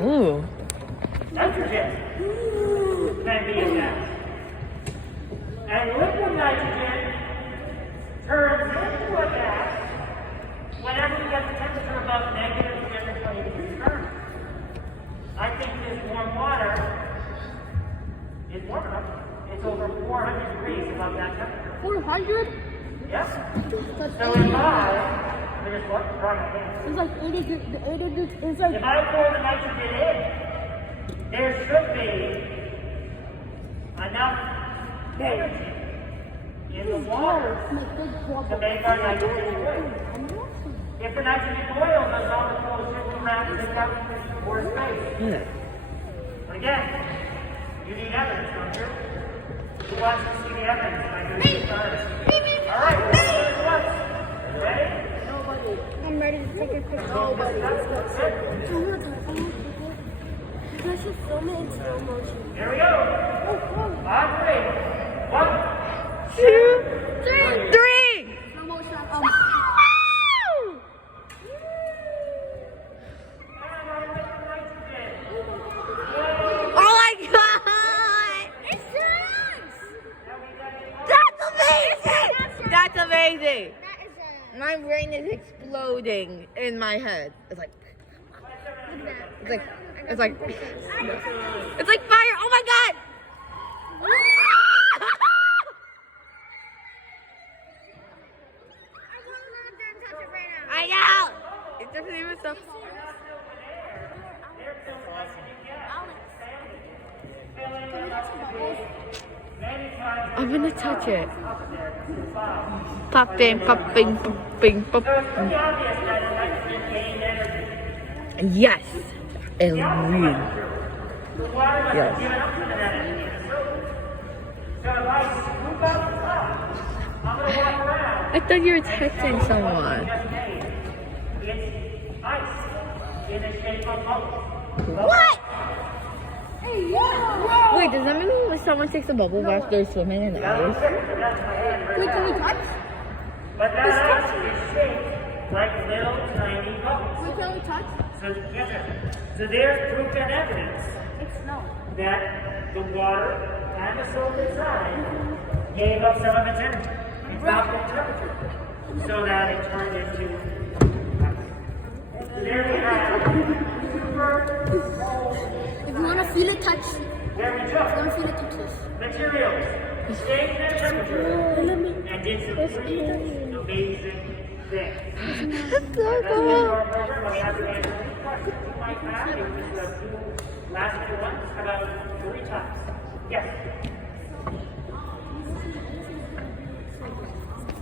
Ooh. Nitrogen can be a gas. And liquid nitrogen turns into a gas whenever you get the temperature above negative 220 degrees Fahrenheit. I think this warm water is warm enough. It's over 400 degrees above that temperature. 400? Yes. That's So 80. if I, there's what? Try my hands. It's like 80 degrees. It's like. If I pour the nitrogen in, there should be enough energy in the water to make our nitrogen boil. If the nitrogen boils, those molecules shift around and take up more space. Yeah. But again, you need evidence, don't you? Who wants to see the evidence? I can see it. All right, let's do it once. Ready? I'm ready to take a picture. Nobody. I should film it in slow motion. Here we go. On three. 1, 2, 3. Slow motion. Oh my god! It's drugs! That's amazing! That's amazing! That is My brain is exploding in my head. It's like fire! Oh my god! I know! It doesn't even stop. I'm gonna touch it. Popping, popping, popping, popping. Yes! And real. Yes. I thought you were touching someone. What? Wait, does that mean when someone takes a bubble bath, they're swimming in ice? Wait, can we touch? But that ice is shaped like little tiny bubbles. Wait, can we touch? So there's proof and evidence It's snow. that the water and the salt inside gave up some of its energy and dropped its temperature so that it turned into ice. So there we have super cold. If you want to feel it, touch. There we If you go. want to feel it, touch this. Materials stayed their temperature and did some pretty amazing things. So cool. Last few ones, how about 3 times? Yes.